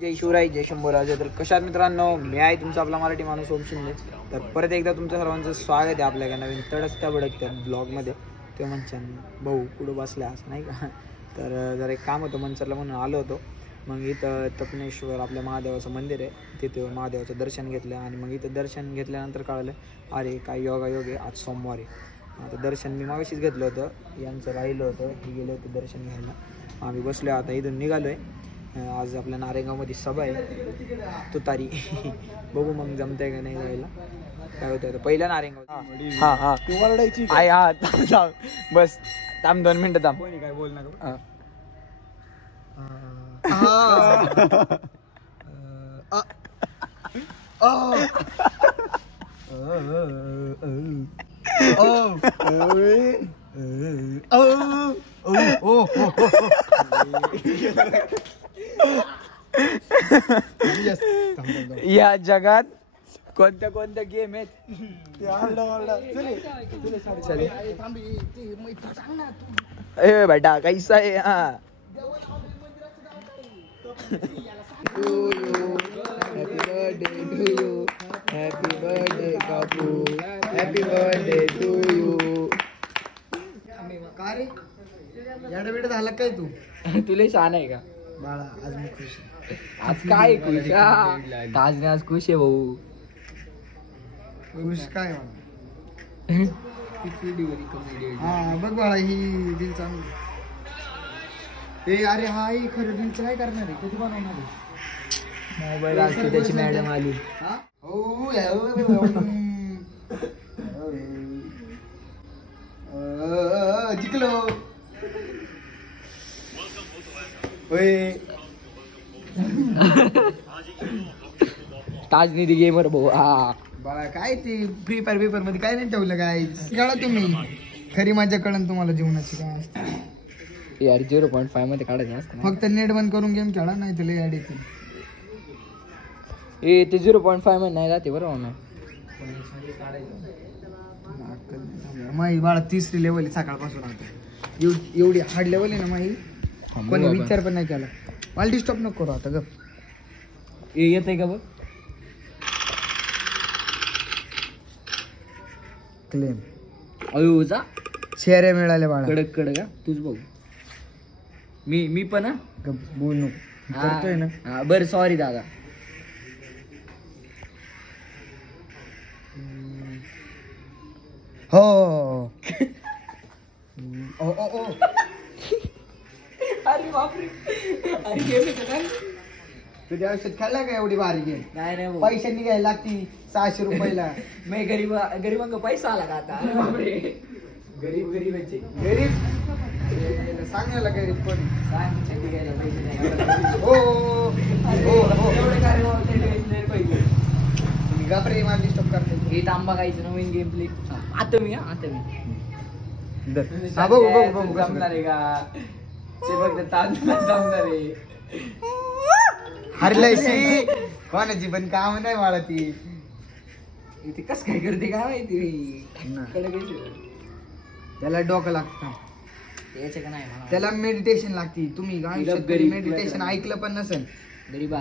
जय शिवराय जय शंभूराजे. तर कशात मित्रांनो, मी आहे तुमचा आपला मराठी माणूस ओम शिंदे. तर परत एकदा तुमच्या सर्वांचं स्वागत आहे आपल्या एका नवीन तडकत्या बडकत्या ब्लॉगमध्ये. ते म्हणशान भाऊ कुठं बसल्या असं नाही का. तर जर एक काम होतं मनसरला म्हणून आलो होतो. मग इथं तपनेश्वर आपल्या महादेवाचं मंदिर आहे, तिथे महादेवाचं दर्शन घेतलं. आणि मग इथं दर्शन घेतल्यानंतर कळलं अरे काय योगायोग आहे, आज सोमवार आहे. आता दर्शन मी मागाशीच घेतलं होतं, यांचं राहिलं होतं, हे गेले होते दर्शन घ्यायला. आम्ही बसलो, आता इथून निघालो आहे. आज आपल्या नारेगावमध्ये सभा आहे तुतारी. बघू मग जमतंय का नाही जायला, काय होतं आता. पहिलं नारेगाव बस थांब 2 मिनिटं थांब. काय बोल ना या जगात कोणत्या कोणत्या गेम आहेत ए बेटा कैसा आहे. हा happy birthday to you, happy birthday काकू, हॅपी बर्थडे टू यू. का रे याडा बेटा झाला काय तू? तुला छान आहे का बाळा? आज मी खुश आहे. आज काय खुश? आज खुश आहे भाऊ. खुश काय म्हणा. हा बघ बाळा, ही दिल चांगली. अरे हा ही खरं दिलचं काय करणार आहे? कधी बनवणार आहे? मोबाईल असतो त्याची मॅडम आली. जिंकलो ताजनिधी गेमर भाऊ. हा बाळा काय ते फ्री फायर पेपर मध्ये काय नाही ठेवलं काय? खेळा तुम्ही, खरी मजा कळण तुम्हाला जीवनाची काय असते. यार 0.5 मध्ये काढायचं असतं, फक्त नेट बंद करून गेम खेळा, नाही तर लय ॲड येते. ते 0.5 मध्ये नाही जाते बरोबर ना. माही बाळा 3री लेवल सकाळपासून आता एवढी हार्ड लेवल आहे ना माही. कोणी विचार पण नाही केला. मला डिस्टर्ब नको करू आता. गप येत आहे का बघ क्लेम. अयोचा शेअर मिळाले बाळा. कडक कडक का तूच बघ. मी पण बोल नको करतोय ना. बरं सॉरी दादा. हो अरे बापरे. तुझ्या आयुष्यात खेळला का एवढी भारी गेम? नाही पैशांनी घ्यायला लागती 600 रुपयाला. मी गरीबांना पैसा आला का आता? गरीबाचे गरीब सांगायला गरीब पण काय घ्यायला पैसे नाही. तुम्ही गापरे मला डिस्टर्ब करते. हे तांबा गायचं नवीन गेम प्ले. आता मी बघू जमणार आहे का ते बघ. जमणार आहे. हरलायची कोणाची पण काम नाही बाळा. ती कस काय करते काय माहिती. त्याला डोकं लागतं, त्याला मेडिटेशन लागती. तुम्ही मेडिटेशन ऐकलं पण नसेल गरीबा.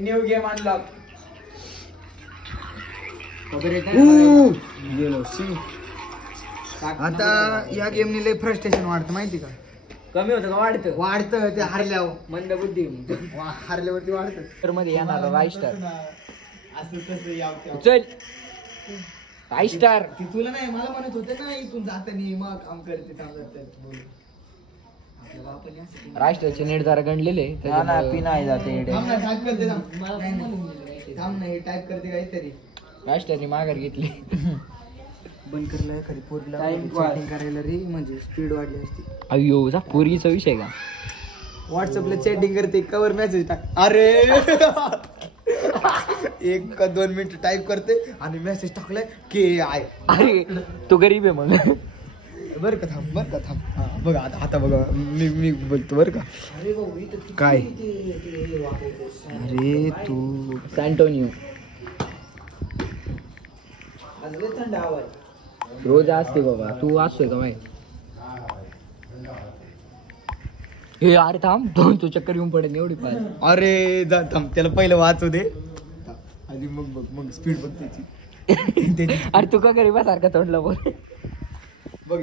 New game unlock. आता या गेमने लय फ्रस्ट्रेशन वाढतं माहिती का? कमी होतं का वाढतं ते हारल्यावर. मंद बुद्धी हारल्यावरती वाढतं. तर मध्ये येणार रायस्टार. चल रायस्टार. तुला नाही मला म्हणत होते ना इथून जातानी मग काम करते राष्ट्राचे नेट जरा गणलेले. पी नाही जाते. टाईप करते काहीतरी. राष्ट्राने माघार घेतली. बंद करला एखादी पोरीला चॅटिंग करायला रे म्हणजे स्पीड वाढली असती. अयो जा पोरगीचा विषय का. व्हॉट्सअपला चॅटिंग करते कवर मेसेज टाक. अरे 1 का 2 मिनिट टाईप करते आणि मेसेज टाकलाय KI. अरे तो गरीब आहे मग. बरं का थांब हा, बघा आता बघा मी बोलतो बरं का. काय अरे तू सॅन्टोनियो रोज असते बाबा. तू असतोय का माहिती. हे अरे थांब तू चक्कर येऊन पडेल एवढी पाय. अरे जा थांब त्याला पहिलं वाचू दे आणि मग स्पीड बघ त्याची. अरे तू का गरीबासारखा तोंडला बोल. बघ